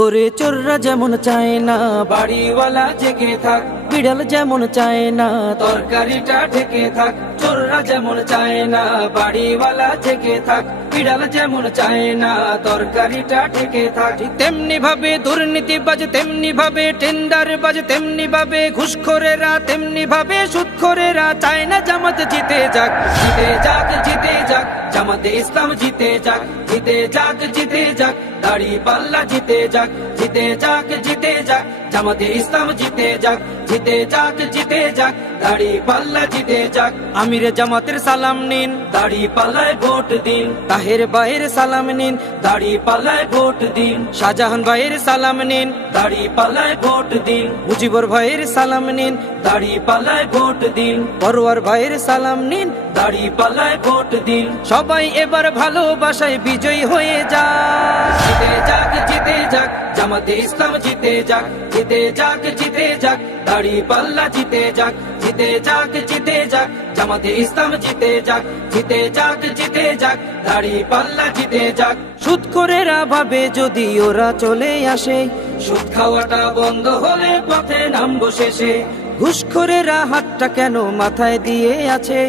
ওরে চোররা যেমন চায় না বাড়িওয়ালা জেগে থাক, বিড়াল যেমন চায় না তরকারিটা ঢেকে থাক। চোররা যেমন চায় না বাড়িওয়ালা জেগে থাক, বিড়াল যেমন চায় না তরকারিটা ঢেকে থাক। তেমনি ভাবে দুর্নীতিবাজ, তেমনি ভাবে টেন্ডারবাজ, তেমনি ভাবে ঘুষখোরেরা, তেমনি ভাবে সুদখোরেরা চায় না জামাত জিতে যাক। জিতে যাক, জিতে যাক, জামাতে ইসলাম জিতে যাক। জিতে যাক, জিতে যাক, দাড়ি পাল্লা জিতে যাক। জিতে যাক, জিতে যাক, জামাতে ইসলাম জিতে যাক। জিতে যাক, জিতে যাক, দাড়ি পাল্লা জিতে যাক। আমিরে জামাতের সালাম নিন, দাড়ি পাল্লায় ভোট দিন। তাহের ভাইয়ের সালাম নিন, দাড়ি পাল্লায় ভোট দিন। শাহজাহান ভাইয়ের সালাম নিন, দাড়ি পাল্লায় ভোট দিন। মুজিবুর ভাইয়ের সালাম নিন, দাড়ি পাল্লায় ভোট দিন। পরওয়ার ভাইয়ের সালাম নিন, দাড়ি পাল্লায় ভোট দিন। সবাই এবার ভালোবাসায় বিজয়ী হয়ে যাক। জিতে যাক, জিতে যাক, জামাতে ইসলাম জিতে যাক। জিতে যাক, জিতে যাক, দাড়ি পাল্লা জিতে যাক। জিতে যাক, জিতে যাক, জামাতে ইসলাম জিতে যাক। জিতে যাক, জিতে যাক, দাড়ি পাল্লা জিতে যাক। সুদখোরেরা ভাবে যদি ওরা চলে আসে, সুদ খাওয়াটা বন্ধ হলে পথে নামবো শেষে। ঘুষখোরেরা হাতটা কেন মাথায় দিয়ে আছে,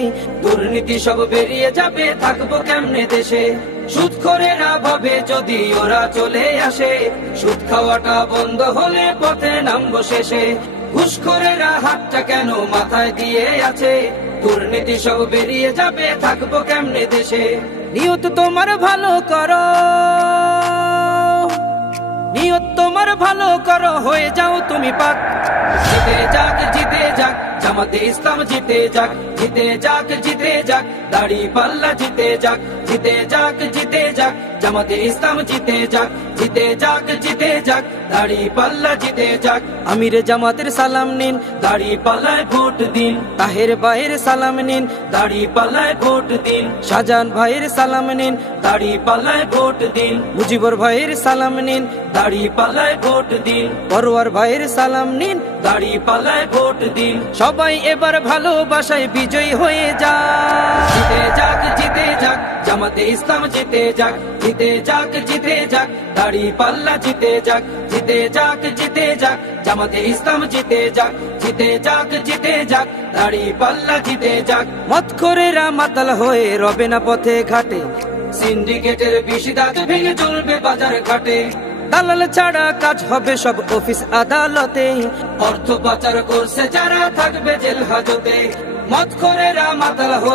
দুর্নীতি সব বেরিয়ে যাবে, থাকবো কেমনে দেশে। সুদখোরেরা ভাবে যদি ওরা চলে আসে, সুদ খাওয়াটা বন্ধ হলে পথে নামবো শেষে। ঘুষখোরেরা হাতটা কেন মাথায় দিয়ে আছে, দুর্নীতি সব বেরিয়ে যাবে, থাকবো কেমনে দেশে। নিয়ত তোমার ভালো করো, নিয়ত তোমার ভালো করো, হয়ে যাও তুমি পাক। জিতে যাক, জিতে যাক, জামাতে ইসলাম জিতে যাক। জিতে যাক, জিতে যাক, দাড়ি পাল্লা জিতে যাক। জিতে যাক, জিতে যাক, জামাতে ইসলাম জিতে যাক। জিতে যাক, জিতে যাক, দাড়ি পাল্লা জিতে যাক। আমিরে জামাতের সালাম নিন, দাড়ি পাল্লায় ভোট দিন। তাহের ভাইয়ের সালাম নিন, দাড়ি পাল্লায় ভোট দিন। শাহজাহান ভাইয়ের সালাম নিন, দাড়ি পাল্লায় ভোট দিন। মুজিবুর ভাইয়ের সালাম নিন, দাড়ি পাল্লায় ভোট দিন। পরওয়ার ভাইয়ের সালাম নিন, দাড়ি পাল্লায় ভোট দিন। সবাই এবার ভালোবাসায় বিজয়ী হয়ে যাক। জিতে যাক, জিতে যাক, জামাতে ইসলাম জিতে যাক। জিতে যাক, জিতে যাক, দাড়ি পাল্লা জিতে যাক। জিতে যাক, জিতে যাক, জামাতে ইসলাম জিতে যাক। জিতে যাক, জিতে যাক, দাড়ি পাল্লা জিতে যাক। মদখোরেরা মাতাল হয়ে রবে না পথে ঘাটে, সিন্ডিকেটের বিশি দাঁত ভেঙে চলবে বাজার ঘাটে। দালাল ছাড়া কাজ হবে সব অফিস আদালতে, অর্থ পাচার করছে যারা থাকবে জেল হাজতে। মদখোরেরা মাতাল হয়ে